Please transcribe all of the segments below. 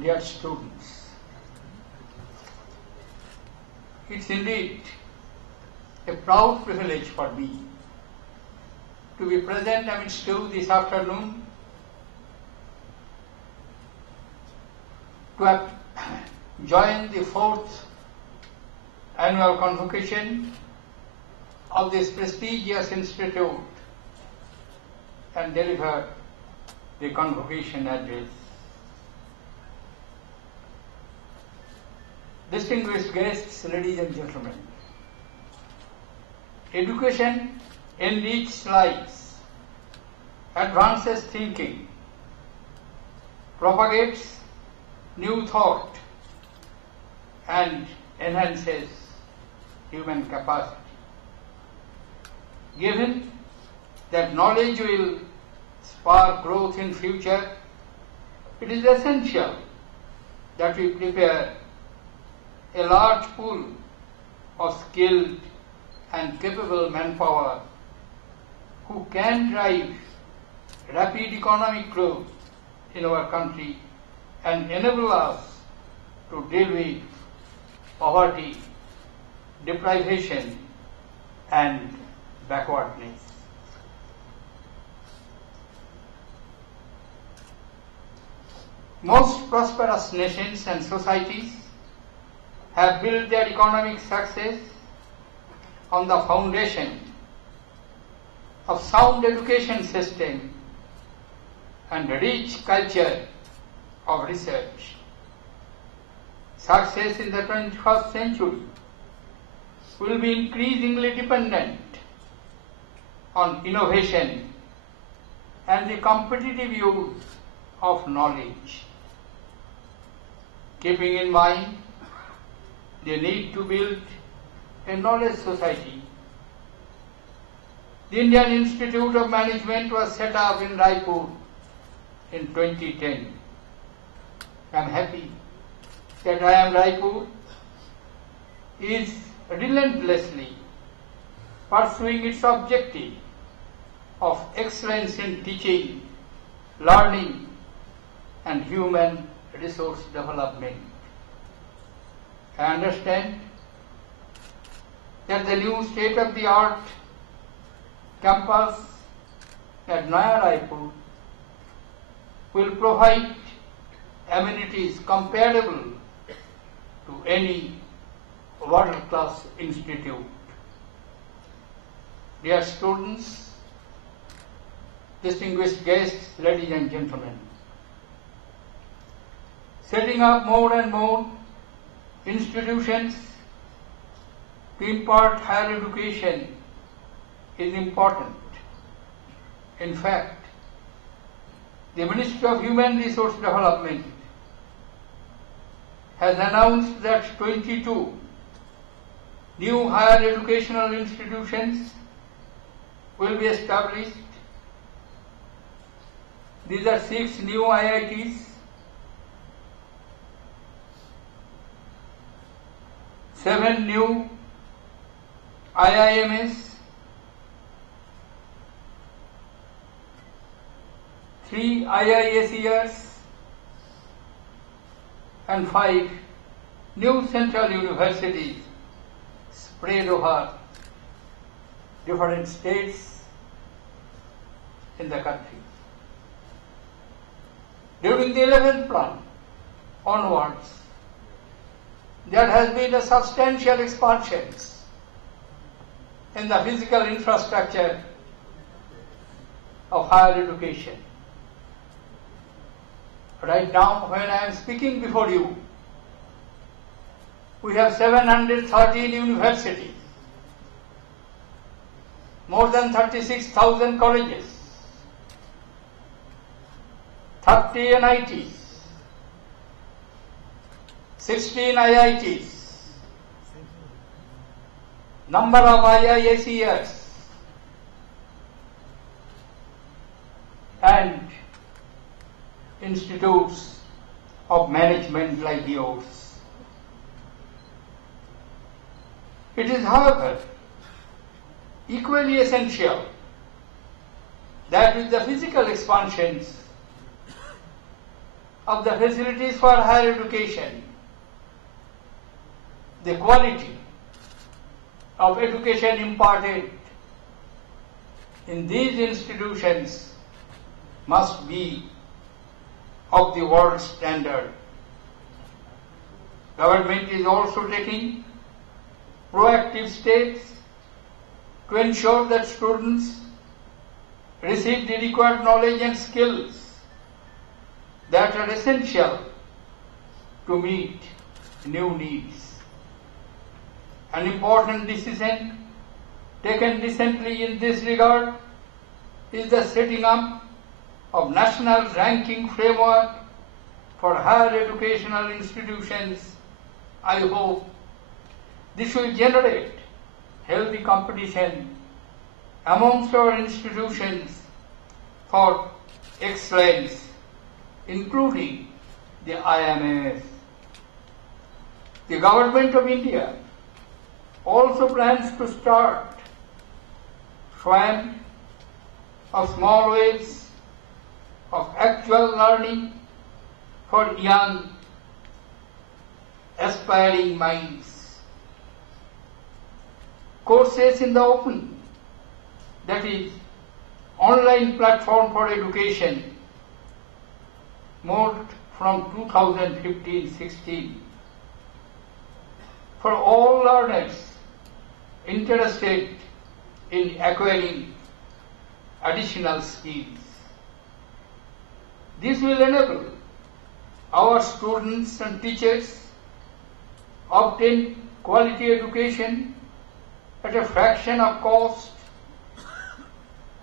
Dear students, it's indeed a proud privilege for me to be present amidst you this afternoon to have joined the 4th annual convocation of this prestigious institute and deliver the convocation address. Distinguished guests, ladies and gentlemen, education enriches lives, advances thinking, propagates new thought, and enhances human capacity. Given that knowledge will spark growth in future, it is essential that we prepare a large pool of skilled and capable manpower who can drive rapid economic growth in our country and enable us to deal with poverty, deprivation, and backwardness. Most prosperous nations and societies have built their economic success on the foundation of sound education system and rich culture of research. Success in the 21st century will be increasingly dependent on innovation and the competitive use of knowledge. Keeping in mind the need to build a knowledge society, the Indian Institute of Management was set up in Raipur in 2010. I am happy that IIM Raipur is relentlessly pursuing its objective of excellence in teaching, learning, and human resource development. I understand that the new state-of-the-art campus at Naya Raipur will provide amenities comparable to any world-class institute. Dear students, distinguished guests, ladies and gentlemen, setting up more and more institutions to impart higher education is important. In fact, the Ministry of Human Resource Development has announced that 22 new higher educational institutions will be established. These are 6 new IITs, 7 new IIMs, 3 IISERs, and 5 new central universities spread over different states in the country. During the 11th plan onwards, there has been a substantial expansions in the physical infrastructure of higher education. Right now, when I am speaking before you, we have 713 universities, more than 36,000 colleges, 30 NITs, 16 IITs, number of IISERs, and institutes of management like yours. It is, however, equally essential that with the physical expansions, of the facilities for higher education, the quality of education imparted in these institutions must be of the world standard. Government is also taking proactive steps to ensure that students receive the required knowledge and skills that are essential to meet new needs. An important decision taken recently in this regard is the setting up of national ranking framework for higher educational institutions. I hope this will generate healthy competition amongst our institutions for excellence, including the IIMs. The Government of India also plans to start SWAYAM of small waves of actual learning for young aspiring minds. Courses in the open, that is, online platform for education, moved from 2015-16 for all learners interested in acquiring additional skills. This will enable our students and teachers obtain quality education at a fraction of cost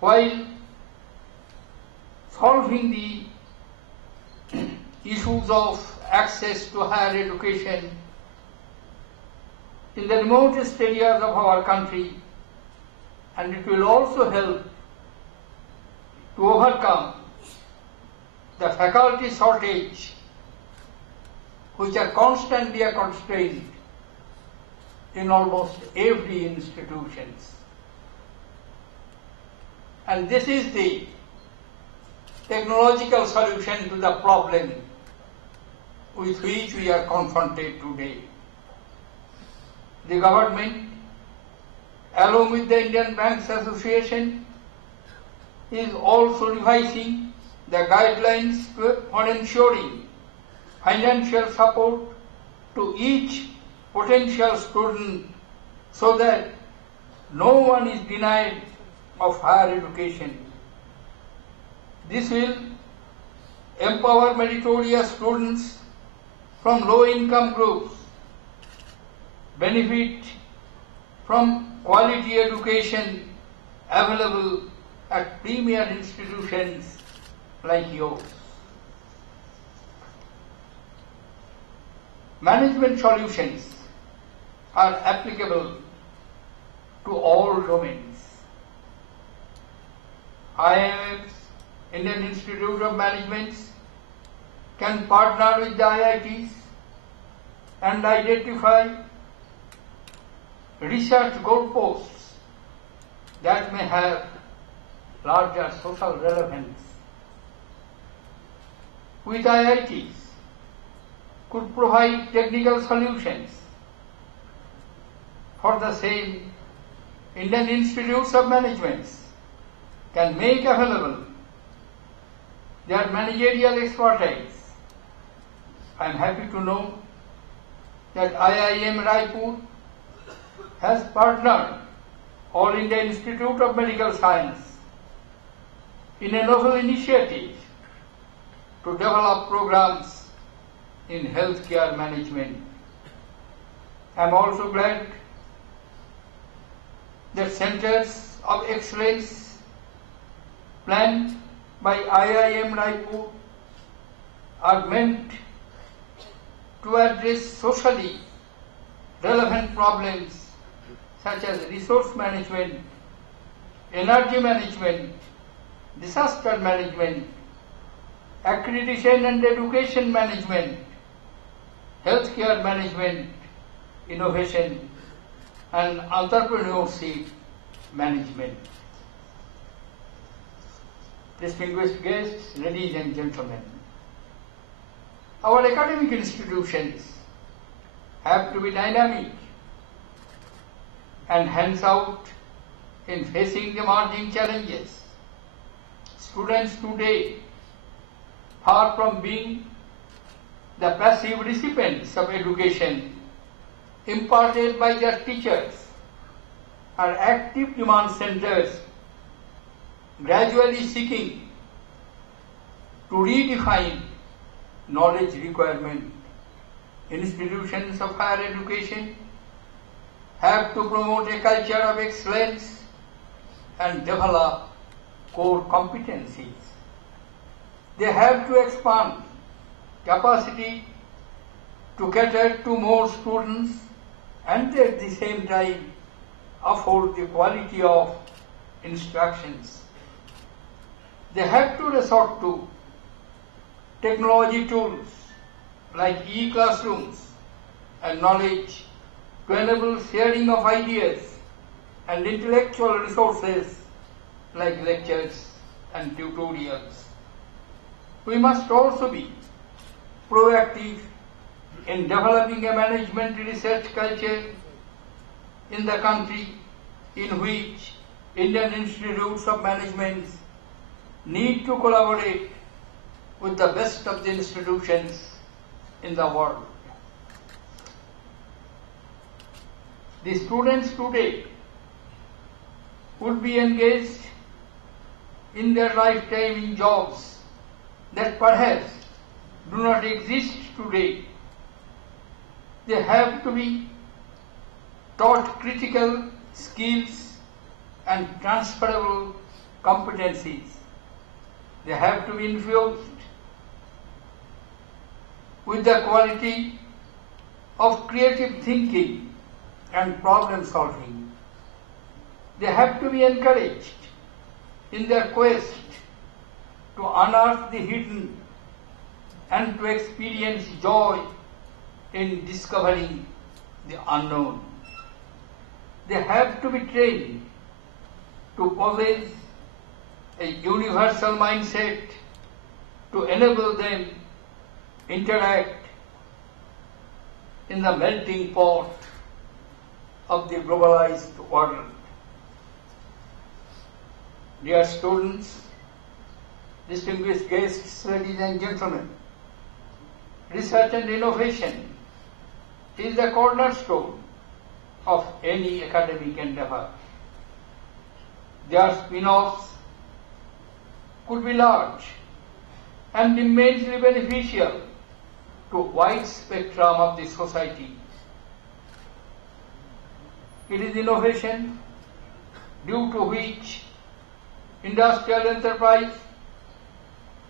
while solving the issues of access to higher education in the remotest areas of our country, and it will also help to overcome the faculty shortage, which are constantly a constraint in almost every institution. And this is the technological solution to the problem with which we are confronted today. The government, along with the Indian Banks Association, is also revising the guidelines for ensuring financial support to each potential student so that no one is denied of higher education. This will empower meritorious students from low-income groups, benefit from quality education available at premier institutions like yours. Management solutions are applicable to all domains. IIMs, Indian Institute of Management, can partner with the IITs and identify research goalposts that may have larger social relevance. With IITs, could provide technical solutions. For the same, Indian Institutes of Management can make available their managerial expertise. I am happy to know that IIM Raipur has partnered All India Institute of Medical Science in a novel initiative to develop programs in healthcare management. I am also glad that centers of excellence planned by IIM Raipur are meant to address socially relevant problems such as resource management, energy management, disaster management, accreditation and education management, healthcare management, innovation, and entrepreneurship management. Distinguished guests, ladies and gentlemen, Our academic institutions have to be dynamic and hands out in facing emerging challenges. Students today, far from being the passive recipients of education imparted by their teachers, are active demand centers, gradually seeking to redefine knowledge requirement. Institutions of higher education have to promote a culture of excellence and develop core competencies. They have to expand capacity to cater to more students and at the same time afford the quality of instructions. They have to resort to technology tools like e-classrooms and knowledge to enable sharing of ideas and intellectual resources like lectures and tutorials. We must also be proactive in developing a management research culture in the country in which Indian institutes of management need to collaborate with the best of the institutions in the world. The students today would be engaged in their lifetime in jobs that perhaps do not exist today. They have to be taught critical skills and transferable competencies. They have to be infused with the quality of creative thinking and problem solving. They have to be encouraged in their quest to unearth the hidden and to experience joy in discovering the unknown. They have to be trained to possess a universal mindset to enable them interact in the melting pot of the globalized world. Dear students, distinguished guests, ladies and gentlemen, research and innovation is the cornerstone of any academic endeavor. Their spin-offs could be large and immensely beneficial to a wide spectrum of the society. It is innovation due to which industrial enterprise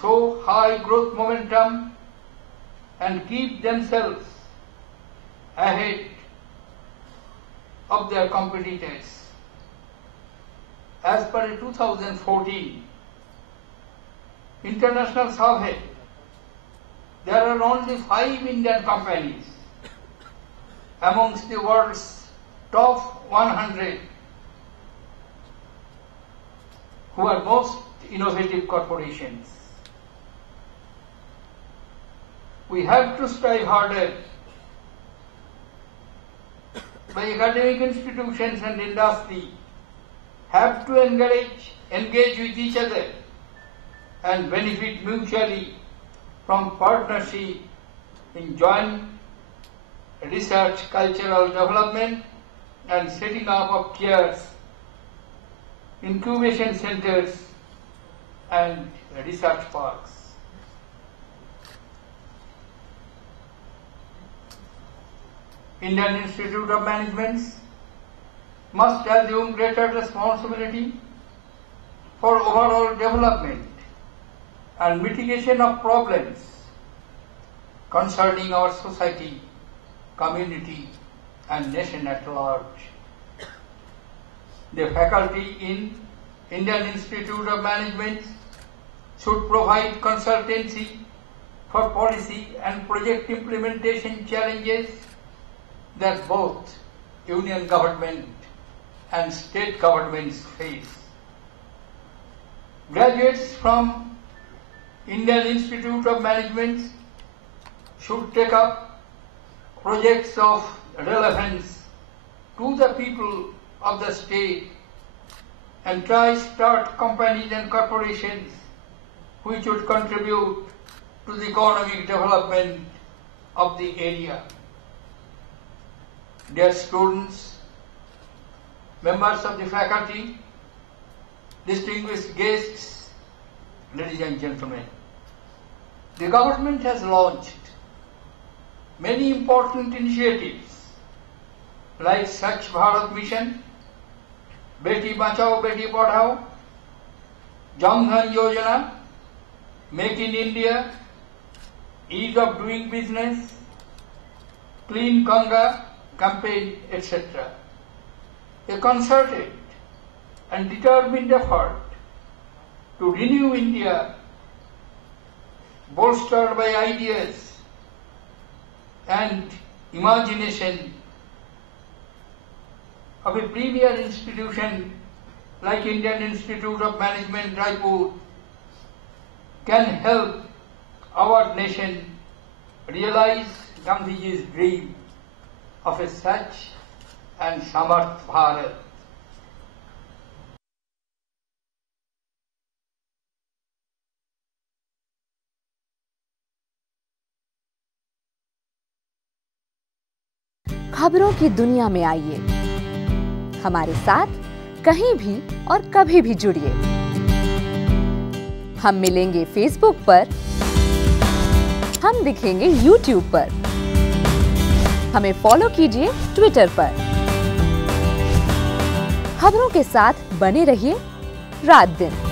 show high growth momentum and keep themselves ahead of their competitors. As per a 2014 international survey, there are only 5 Indian companies amongst the world's top 100 who are most innovative corporations. We have to strive harder by academic institutions and industry have to engage with each other and benefit mutually from partnership in joint research, cultural development and setting up of CARES, incubation centers and research parks. Indian Institute of Management must assume greater responsibility for overall development and mitigation of problems concerning our society, community and nation at large. The faculty in Indian Institute of Management should provide consultancy for policy and project implementation challenges that both union government and state governments face. Graduates from Indian Institute of Management should take up projects of relevance to the people of the state and try start companies and corporations which would contribute to the economic development of the area. Dear students, members of the faculty, distinguished guests, ladies and gentlemen, the government has launched many important initiatives like Swachh Bharat Mission, Beti Bachao Beti Padhao, Jan Dhan Yojana, Make in India, Ease of Doing Business, Clean Ganga campaign, etc. A concerted and determined effort to renew India, bolstered by ideas and imagination of a premier institution like Indian Institute of Management, Raipur, can help our nation realize Gandhiji's dream of a Swachh and Samarth Bharat. खबरों की दुनिया में आइए, हमारे साथ कहीं भी और कभी भी जुड़िए। हम मिलेंगे फेसबुक पर, हम दिखेंगे यूट्यूब पर, हमें फॉलो कीजिए ट्विटर पर। खबरों के साथ बने रहिए रात दिन।